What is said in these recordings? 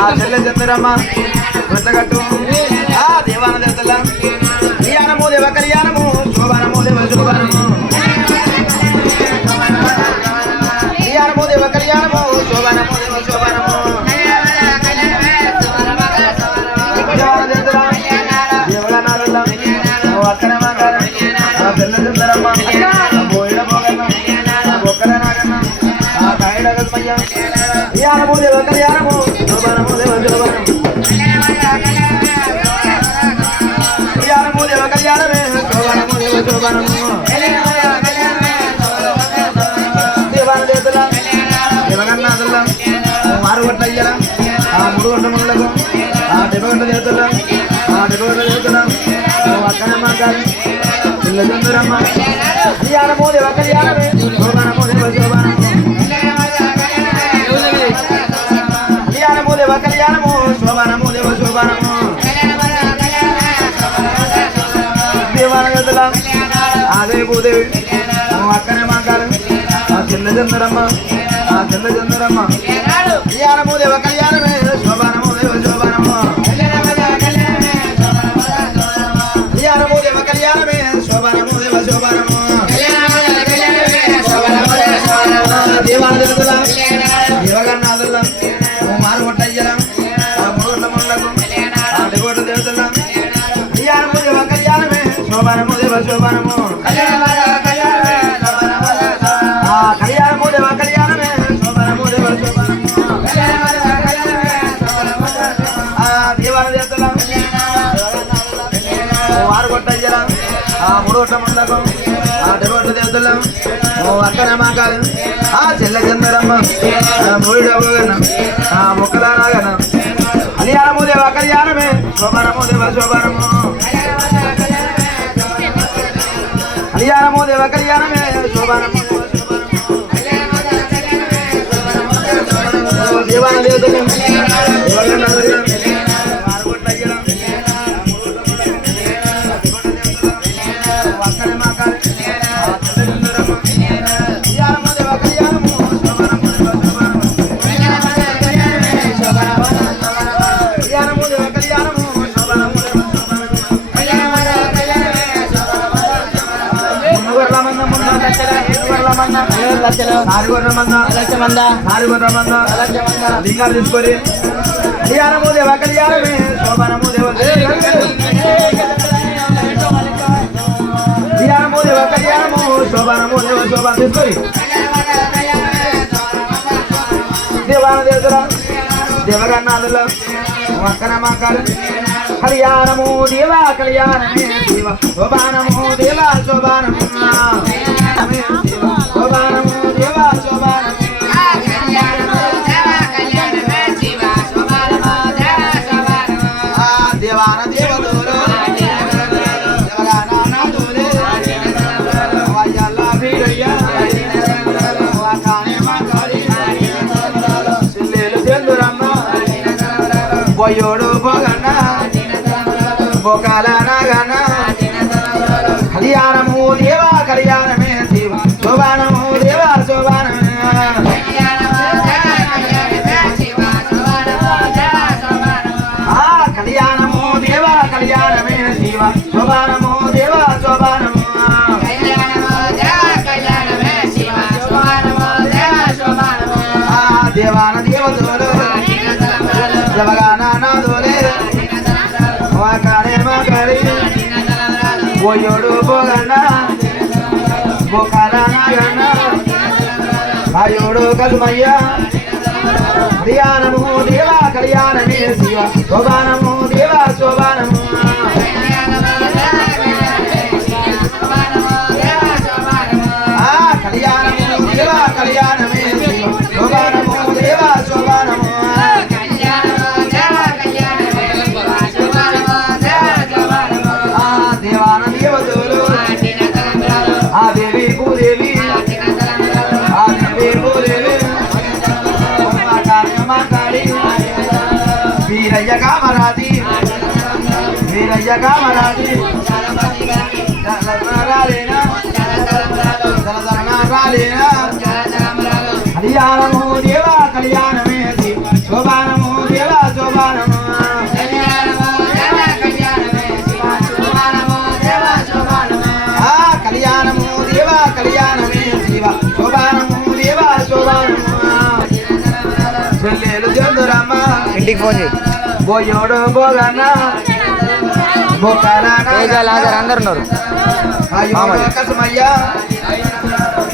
ఆ చెల్లచంద్రమ్మ వృత్తగట్టు ఆ దేవాన దేవతల కళ్యాణము దేవ కళ్యాణము శోభనము దేవ శోభనము కళ్యాణము దేవ కళ్యాణము శోభనము దేవ శోభనము దేవాన దేవతల దేవగన్నాథుల ఆరు మారుగొట్ట అయ్యారా ఆ ముడుగొట్ట మునులకు ఆ దెబ్బగొట్ట దేవతల ఆ డెబ్బై దేవతల ఓ అక్కన మాతాలి పిల్లచంద్రమ్మ కళ్యాణము దేవ కళ్యాణమే శోభనము దేవ శోభనము కళ్యాణము దేవ కళ్యాణము శోభనము దేవ శోభనము దేవాన అదే భూదేవి అక్కనే చిన్న చంద్రమ్మ. చిన్న చంద్రమ్మ కళ్యాణము దేవ కళ్యాణమే శోభనము దేవ శోభనము. కళ్యాణము దేవ కళ్యాణమే శోభనము దేవ శోభనము. దేవాన దేవతల దేవగన్నాథుల ఓ మారుగొట్టయ్యల ఆ మూడు మండలకు ఆ దేవోట దేవతల. కళ్యాణము దేవ కళ్యాణమే శోభనము దేవ శోభనము. మూడోట మండకు ఆ దేవోట ఓ అక్కన మాకాలి ఆ చెల్ల చందరమ్మ ఆ ఆ ముక్కల కళ్యాణము దేవ కళ్యాణమే శోభనము దేవ శోభనము. కళ్యాణము దేవ కళ్యాణమే శోభనము. దేవాన దేవతలు లక్షలు నాలుగొర్ల మంద లక్ష మంద నాలుగొర్ల మంద లక్ష మంద లింగాలు తీసుకొని కళ్యాణము దేవ కళ్యాణమే శోభనము దేవ కళ్యాణము దేవ కళ్యాణము శోభనము దేవ శోభన తీసుకొని దేవాన దేవతల దేవగన్నాథుల అక్కన మాకాలు కళ్యాణము దేవ కళ్యాణమే దేవ శోభానము దేవ శోభానము శోభానము బొయ్యోడు బొగన్న బొకాల నాగన్న కళ్యాణము దేవా కళ్యాణమే శివ. శోభానము దేవా శోభానమే. ఆ కళ్యాణము దేవా కళ్యాణమే శివ. శోభానము దేవా శోభానము. బొయ్యోడు బొగన్న బొకాల గండ అయోడు కలుమయ్య కళ్యాణము దేవా కళ్యాణమే శివ. శోభానము కళ్యాణము దేవా కళ్యాణమే శోభానము దేవా శోభానము? కళ్యాణము దేవా కళ్యాణమే శివ శోభానము దేవా శోభానము? చెల్లెలు చందురమ్మ ఇంటికి ఫోన్ చేయి. బోయోడు బోగన్న బొక్కల తేజ లాజర్ అందరు ఉన్నారు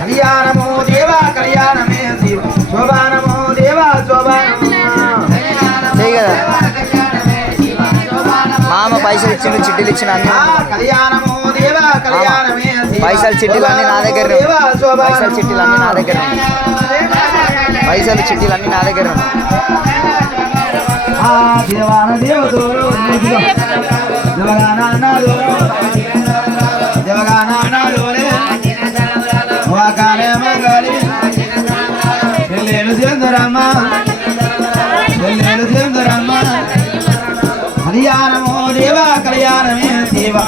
కళ్యాణము దేవా కళ్యాణమే శివ. శోభానము దేవా శోభానము చేయి కదా. మామ పైసలు ఇచ్చిండు చిట్టీలు ఇచ్చిన అన్ని. పైసలు చిట్టీలు అన్ని నా దగ్గర. పైసలు చిట్టీలు అన్ని నా దగ్గర పైసలు చిట్టీలు అన్ని నా దగ్గర ఆ దేవా కళ్యాణమే దేవా